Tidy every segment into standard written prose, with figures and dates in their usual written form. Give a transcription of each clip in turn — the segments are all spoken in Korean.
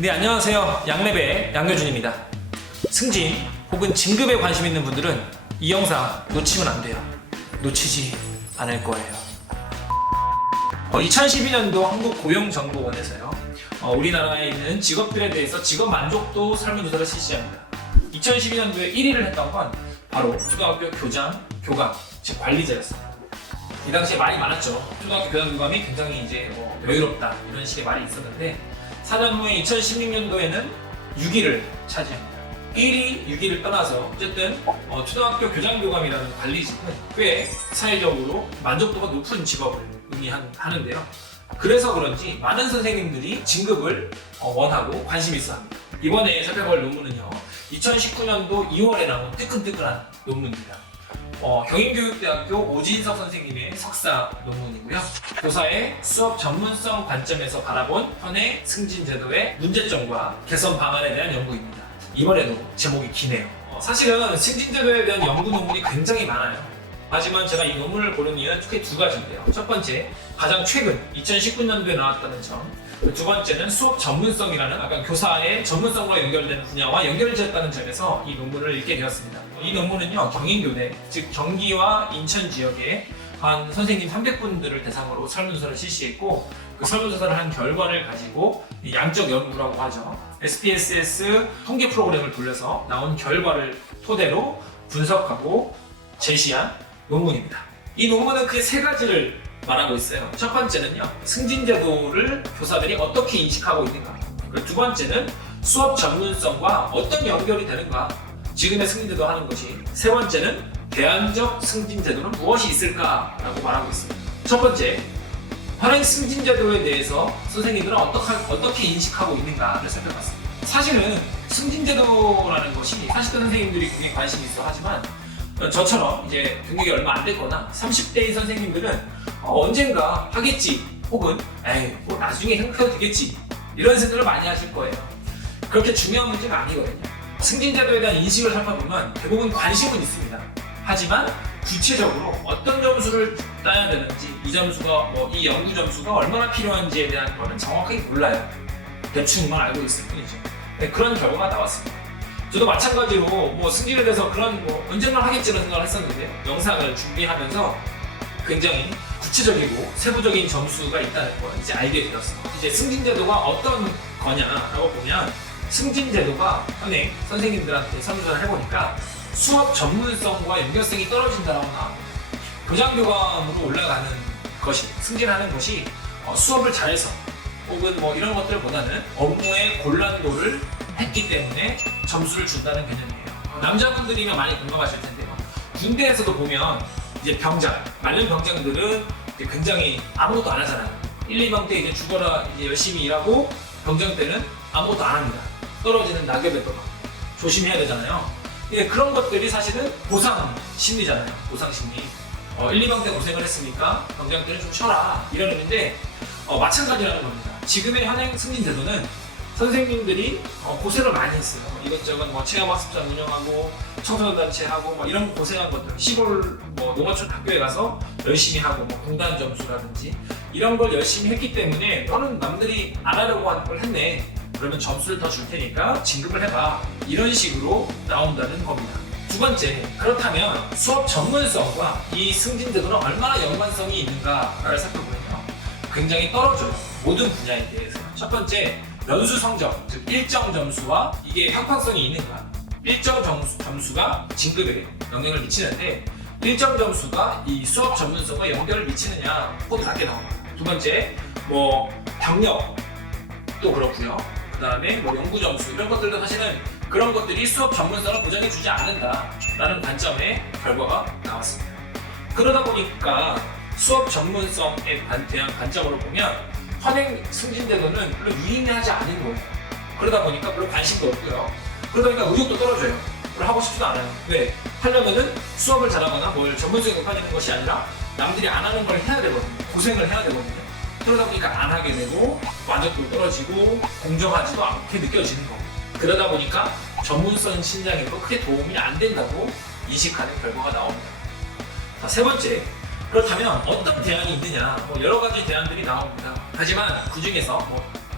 네, 안녕하세요. 양랩의 양효준입니다. 승진 혹은 진급에 관심 있는 분들은 이 영상 놓치면 안 돼요. 놓치지 않을 거예요. 2012년도 한국고용정보원에서요, 우리나라에 있는 직업들에 대해서 직업 만족도 설문조사를 실시합니다. 2012년도에 1위를 했던 건 바로 초등학교 교장, 교감, 즉 관리자였습니다. 이 당시에 말이 많았죠. 초등학교 교장, 교감이 굉장히 이제 여유롭다 이런 식의 말이 있었는데, 4년 후에 2016년도에는 6위를 차지합니다. 1위, 6위를 떠나서 어쨌든 초등학교 교장, 교감이라는 관리직은 꽤 사회적으로 만족도가 높은 직업을 의미하는데요. 그래서 그런지 많은 선생님들이 진급을 원하고 관심 있어 합니다. 이번에 살펴볼 논문은요, 2019년도 2월에 나온 뜨끈뜨끈한 논문입니다. 경인교육대학교 오진석 선생님의 석사 논문이고요. 교사의 수업 전문성 관점에서 바라본 현행 승진제도의 문제점과 개선 방안에 대한 연구입니다. 이번에도 제목이 기네요. 사실은 승진제도에 대한 연구 논문이 굉장히 많아요. 하지만 제가 이 논문을 고른 이유는 크게 두 가지인데요. 첫 번째, 가장 최근 2019년도에 나왔다는 점. 두 번째는 수업 전문성이라는 약간 교사의 전문성과 연결되는 분야와 연결을 지었다는 점에서 이 논문을 읽게 되었습니다. 이 논문은요, 경인교대, 즉 경기와 인천 지역에 한 선생님 300분들을 대상으로 설문조사를 실시했고, 그 설문조사를 한 결과를 가지고 양적 연구라고 하죠. SPSS 통계 프로그램을 돌려서 나온 결과를 토대로 분석하고 제시한 논문입니다. 이 논문은 크게 세 가지를 말하고 있어요. 첫 번째는요, 승진제도를 교사들이 어떻게 인식하고 있는가. 그리고 두 번째는 수업 전문성과 어떤 연결이 되는가, 지금의 승진제도 하는 것이. 세 번째는 대안적 승진제도는 무엇이 있을까라고 말하고 있습니다. 첫 번째, 현행 승진제도에 대해서 선생님들은 어떻게 인식하고 있는가를 살펴봤습니다. 사실은 승진제도라는 것이 40대 선생님들이 굉장히 관심이 있어 하지만, 저처럼 이제 경력이 얼마 안 됐거나 30대인 선생님들은 언젠가 하겠지, 혹은 에이 뭐 나중에 생각해도 되겠지, 이런 생각을 많이 하실 거예요. 그렇게 중요한 문제가 아니거든요. 승진제도에 대한 인식을 살펴보면 대부분 관심은 있습니다. 하지만 구체적으로 어떤 점수를 따야 되는지, 이 점수가 이 연구 점수가 얼마나 필요한지에 대한 거는 정확하게 몰라요. 대충만 알고 있을 뿐이죠. 네, 그런 결과가 나왔습니다. 저도 마찬가지로 승진에 대해서 그런 언젠가 하겠지라는 생각을 했었는데요. 영상을 준비하면서 굉장히 구체적이고 세부적인 점수가 있다는 걸 이제 알게 되었습니다. 이제 승진제도가 어떤 거냐라고 보면, 승진제도가 현행 선생님들한테 설문조사를 해보니까 수업 전문성과 연결성이 떨어진다라고 나옵니다. 교장교감으로 올라가는 것이, 승진하는 것이 수업을 잘해서 혹은 이런 것들보다는 업무의 곤란도를 했기 때문에 점수를 준다는 개념이에요. 남자분들이면 많이 공감하실 텐데요. 군대에서도 보면 이제 병장, 말년 병장들은 굉장히 아무것도 안 하잖아요. 1, 2방 때 이제 죽어라 이제 열심히 일하고, 병장 때는 아무것도 안 합니다. 떨어지는 낙엽에도 조심해야 되잖아요. 그런 것들이 사실은 보상 심리잖아요. 보상 심리. 1, 2방 때 고생을 했으니까 병장 때는 좀 쉬어라, 이런 의미인데 마찬가지라는 겁니다. 지금의 현행 승진 제도는 선생님들이 고생을 많이 했어요. 이것저것 체험학습장 운영하고 청소년단체하고 이런 고생한 것들, 시골 농어촌 학교에 가서 열심히 하고 공단 점수라든지 이런 걸 열심히 했기 때문에, 너는 남들이 안 하려고 하는 걸 했네, 그러면 점수를 더 줄 테니까 진급을 해봐, 이런 식으로 나온다는 겁니다. 두 번째, 그렇다면 수업 전문성과 이 승진 제도는 얼마나 연관성이 있는가를 살펴보면요, 굉장히 떨어져요. 모든 분야에 대해서. 첫 번째, 연수 성적, 즉 일정 점수와 이게 형평성이 있는가. 일정 점수가 진급에 영향을 미치는데, 일정 점수가 이 수업 전문성과 연결을 미치느냐, 그것도 낮게 나옵니다. 두 번째, 경력도 그렇고요. 그 다음에 연구 점수, 이런 것들도 사실은 그런 것들이 수업 전문성을 보장해주지 않는다라는 관점의 결과가 나왔습니다. 그러다 보니까 수업 전문성에 대한 관점으로 보면 현행 승진제도는 별로 유의미하지 않은 거예요. 그러다 보니까 별로 관심도 없고요. 그러다 보니까 의욕도 떨어져요. 그걸 하고 싶지도 않아요. 왜? 하려면은 수업을 잘하거나 전문성이 높아지는 것이 아니라 남들이 안 하는 걸 해야 되거든요. 고생을 해야 되거든요. 그러다 보니까 안 하게 되고 만족도 떨어지고 공정하지도 않게 느껴지는 거고, 그러다 보니까 전문성 신장에도 크게 도움이 안 된다고 인식하는 결과가 나옵니다. 자, 세 번째, 그렇다면 어떤 대안이 있느냐, 여러 가지 대안들이 나옵니다. 하지만 그 중에서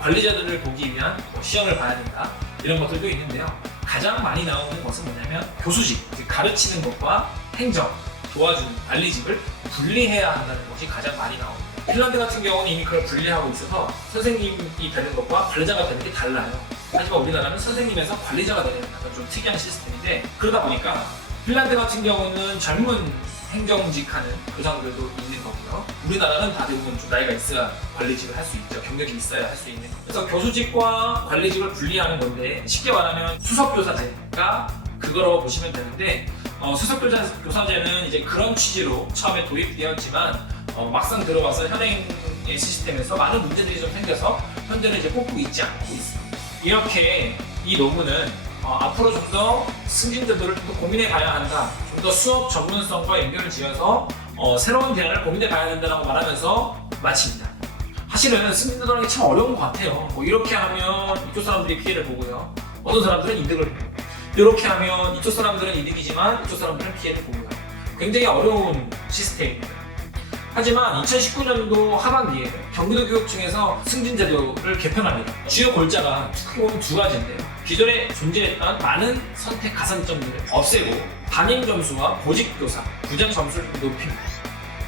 관리자들을 보기 위한 시험을 봐야 된다. 이런 것들도 있는데요. 가장 많이 나오는 것은 뭐냐면 교수직, 가르치는 것과 행정, 도와주는 관리직을 분리해야 한다는 것이 가장 많이 나옵니다. 핀란드 같은 경우는 이미 그걸 분리하고 있어서 선생님이 되는 것과 관리자가 되는 게 달라요. 하지만 우리나라는 선생님에서 관리자가 되는 약간 좀 특이한 시스템인데, 그러다 보니까 핀란드 같은 경우는 젊은 행정직 하는 교장들도 있는 거고요. 우리나라는 다 대부분 좀 나이가 있어야 관리직을 할 수 있죠. 경력이 있어야 할 수 있는. 그래서 교수직과 관리직을 분리하는 건데, 쉽게 말하면 수석교사제가 그거라고 보시면 되는데, 수석교사제는 이제 그런 취지로 처음에 도입되었지만 막상 들어와서 현행의 시스템에서 많은 문제들이 좀 생겨서 현재는 이제 뽑고 있지 않고 있어요. 이렇게 이 논문은 앞으로 좀 더 승진제도를 좀 더 고민해 봐야 한다. 좀 더 수업 전문성과 연결을 지어서 새로운 대안을 고민해 봐야 된다고 말하면서 마칩니다. 사실은 승진제도라는 게 참 어려운 것 같아요. 이렇게 하면 이쪽 사람들이 피해를 보고요. 어떤 사람들은 이득을 보고, 이렇게 하면 이쪽 사람들은 이득이지만 이쪽 사람들은 피해를 보고요. 굉장히 어려운 시스템입니다. 하지만 2019년도 하반기에 경기도교육청에서 승진제도를 개편합니다. 주요 골자가 크게 보면 두 가지인데요. 기존에 존재했던 많은 선택 가산점들을 없애고 담임 점수와 보직교사, 부장 점수를 높입니다.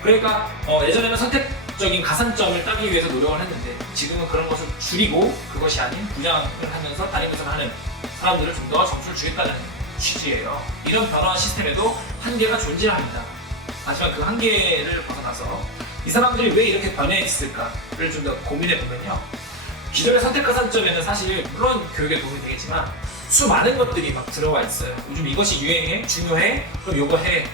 그러니까 예전에는 선택적인 가산점을 따기 위해서 노력을 했는데, 지금은 그런 것을 줄이고 그것이 아닌 부장을 하면서 담임 교사를 하는 사람들을 좀 더 점수를 주겠다는 취지예요. 이런 변화 시스템에도 한계가 존재합니다. 하지만 그 한계를 벗어나서 이 사람들이 왜 이렇게 변해있을까를 좀 더 고민해 보면요. 기존의 선택가산점에는 사실 물론 교육에 도움이 되겠지만 수많은 것들이 막 들어와 있어요. 요즘 이것이 유행해, 중요해, 그럼 요거 해,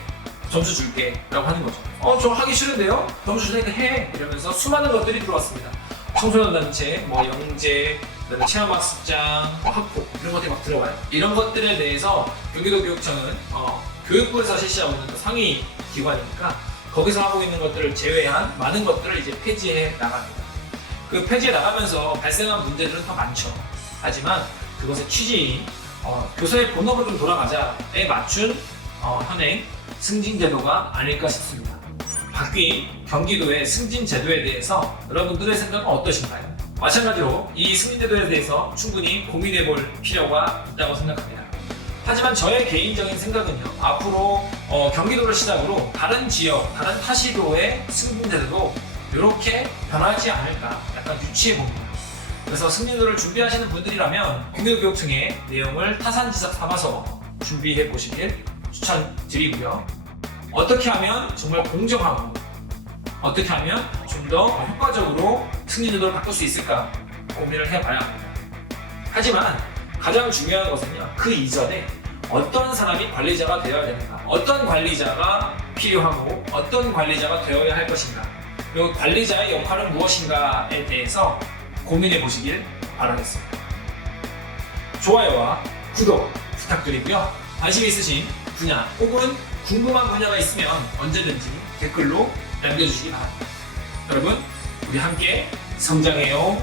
점수 줄게 라고 하는 거죠. 저 하기 싫은데요? 점수 주니까 해! 이러면서 수많은 것들이 들어왔습니다. 청소년 단체, 영재, 체험학습장, 학폭 이런 것들이 막 들어와요. 이런 것들에 대해서 경기도교육청은 교육부에서 실시하고 있는 상위 기관이니까 거기서 하고 있는 것들을 제외한 많은 것들을 이제 폐지해 나갑니다. 그 폐지해 나가면서 발생한 문제들은 더 많죠. 하지만 그것의 취지, 교사의 본업으로 좀 돌아가자에 맞춘 현행 승진제도가 아닐까 싶습니다. 바뀐 경기도의 승진제도에 대해서 여러분들의 생각은 어떠신가요? 마찬가지로 이 승진제도에 대해서 충분히 고민해 볼 필요가 있다고 생각합니다. 하지만 저의 개인적인 생각은요, 앞으로 경기도를 시작으로 다른 지역, 다른 타시도의 승진제도도 이렇게 변하지 않을까 약간 유치해 봅니다. 그래서 승진제도를 준비하시는 분들이라면 경기도교육청의 내용을 타산지석 삼아서 준비해 보시길 추천드리고요. 어떻게 하면 정말 공정하고 어떻게 하면 좀 더 효과적으로 승진제도를 바꿀 수 있을까 고민을 해봐야 합니다. 하지만 가장 중요한 것은요, 그 이전에 어떤 사람이 관리자가 되어야 되는가, 어떤 관리자가 필요하고 어떤 관리자가 되어야 할 것인가, 그리고 관리자의 역할은 무엇인가에 대해서 고민해 보시길 바라겠습니다. 좋아요와 구독 부탁드리고요. 관심 있으신 분야 혹은 궁금한 분야가 있으면 언제든지 댓글로 남겨주시기 바랍니다. 여러분, 우리 함께 성장해요.